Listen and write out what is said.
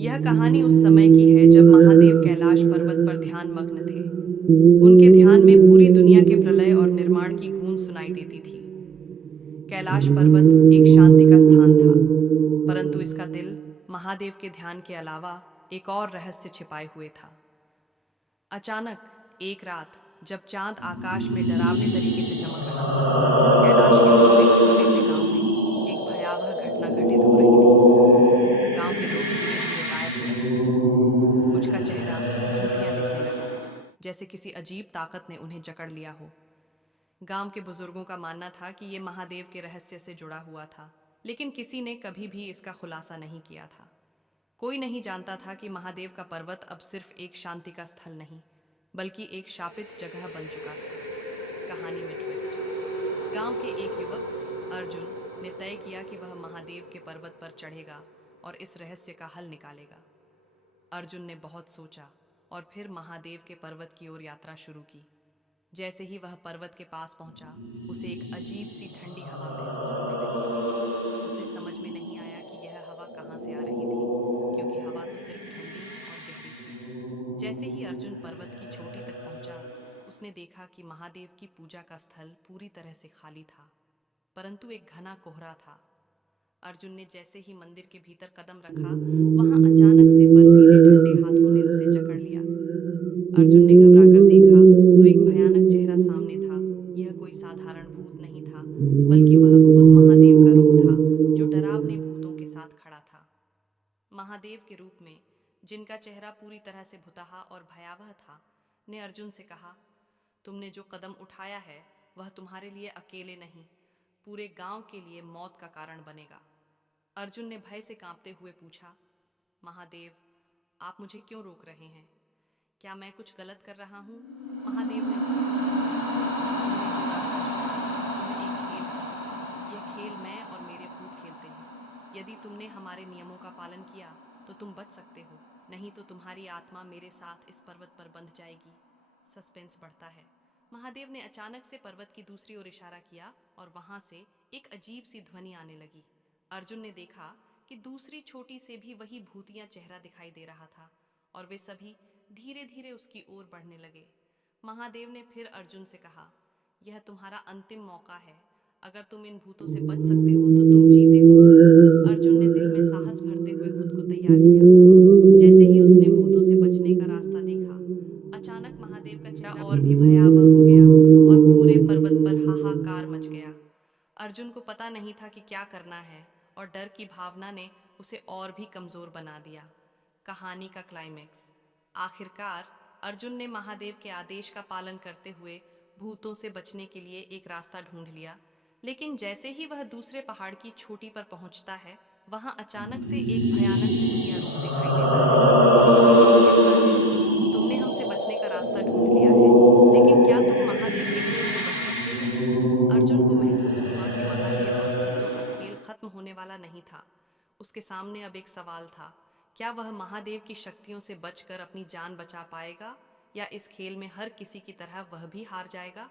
यह कहानी उस समय की है जब महादेव कैलाश पर्वत पर ध्यान मग्न थे। उनके ध्यान में पूरी दुनिया के प्रलय और निर्माण की गूंज सुनाई देती थी। कैलाश पर्वत एक शांति का स्थान था, परंतु इसका दिल महादेव के ध्यान के अलावा एक और रहस्य छिपाए हुए था। अचानक एक रात, जब चांद आकाश में डरावने तरीके से चमक रहा था, कैलाश के दूर एक छोटे से गांव में एक भयावह घटना घटित हो रही थी। गांव के लोग धीरे धीरे गायब हो रहे थे। कुछ का चेहरा भूतिया दिखने लगा, जैसे किसी अजीब ताकत ने उन्हें जकड़ लिया हो। गांव के बुजुर्गों का मानना था कि ये महादेव के रहस्य से जुड़ा हुआ था, लेकिन किसी ने कभी भी इसका खुलासा नहीं किया था। कोई नहीं जानता था कि महादेव का पर्वत अब सिर्फ एक शांति का स्थल नहीं, बल्कि एक शापित जगह बन चुका था। कहानी में ट्विस्ट। गांव के एक युवक अर्जुन ने तय किया कि वह महादेव के पर्वत पर चढ़ेगा और इस रहस्य का हल निकालेगा। अर्जुन ने बहुत सोचा और फिर महादेव के पर्वत की ओर यात्रा शुरू की। जैसे ही वह पर्वत के पास पहुंचा, उसे एक अजीब सी ठंडी हवा महसूस होने लगी। उसे समझ में नहीं आया कि यह हवा कहाँ से आ रही थी, क्योंकि हवा तो सिर्फ ठंडी और गहरी थी। जैसे ही अर्जुन पर्वत की चोटी तक पहुंचा, उसने देखा कि महादेव की पूजा का स्थल पूरी तरह से खाली था, परंतु एक घना कोहरा था। अर्जुन ने जैसे ही मंदिर के भीतर कदम रखा, वहां अचानक से बर्फीले ठंडे हाथों ने उसे जकड़ लिया। अर्जुन ने घबराकर देखा तो एक भयानक चेहरा सामने था। यह कोई साधारण भूत नहीं था, बल्कि वह खुद महादेव का रूप था, जो डरावने भूतों के साथ खड़ा था। महादेव के रूप में, जिनका चेहरा पूरी तरह से भुतहा और भयावह था, ने अर्जुन से कहा, तुमने जो कदम उठाया है वह तुम्हारे लिए अकेले नहीं, पूरे गांव के लिए मौत का कारण बनेगा। अर्जुन ने भय से कांपते हुए पूछा, महादेव, आप मुझे क्यों रोक रहे हैं? क्या मैं कुछ गलत कर रहा हूँ? महादेव ने उसका उत्तर दिया, तुमने जो रास्ता चुना वह एक खेल है। यह खेल मैं और मेरे भूत खेलते हैं। यदि तुमने हमारे नियमों का पालन किया तो तुम बच सकते हो, नहीं तो तुम्हारी आत्मा मेरे साथ इस पर्वत पर बंध जाएगी। सस्पेंस बढ़ता है। महादेव ने अचानक से पर्वत की दूसरी ओर इशारा किया और वहां से एक अजीब सी ध्वनि आने लगी। अर्जुन ने देखा कि दूसरी छोटी से भी वही भूतिया चेहरा दिखाई दे रहा था, और वे सभी धीरे धीरे उसकी ओर बढ़ने लगे। महादेव ने फिर अर्जुन से कहा, यह तुम्हारा अंतिम मौका है। अगर तुम इन भूतों से बच सकते हो तो तुम जीते हो। अर्जुन ने दिल में साहस भरते हुए खुद को तैयार किया। जैसे ही उसने भूतों से बचने का रास्ता देखा, अचानक महादेव का चेहरा और भी भयावह हो गया और पूरे पर्वत पर हाहाकार मच गया। अर्जुन को पता नहीं था कि क्या करना है, और डर की भावना ने उसे और भी कमजोर बना दिया। कहानी का क्लाइमेक्स। आखिरकार अर्जुन ने महादेव के आदेश का पालन करते हुए भूतों से बचने के लिए एक रास्ता ढूंढ लिया। लेकिन जैसे ही वह दूसरे पहाड़ की चोटी पर पहुंचता है, वहां अचानक से एक भयानक भूतिया रूप दिखाई देता है। वह भूत कहता है, तुमने हमसे बचने का रास्ता ढूंढ लिया है, लेकिन क्या तुम महादेव के खेल से बच सकते हो? अर्जुन को महसूस हुआ कि महादेव और भूतों का खेल खत्म होने वाला नहीं था। उसके सामने अब एक सवाल था, क्या वह महादेव की शक्तियों से बचकर अपनी जान बचा पाएगा, या इस खेल में हर किसी की तरह वह भी हार जाएगा?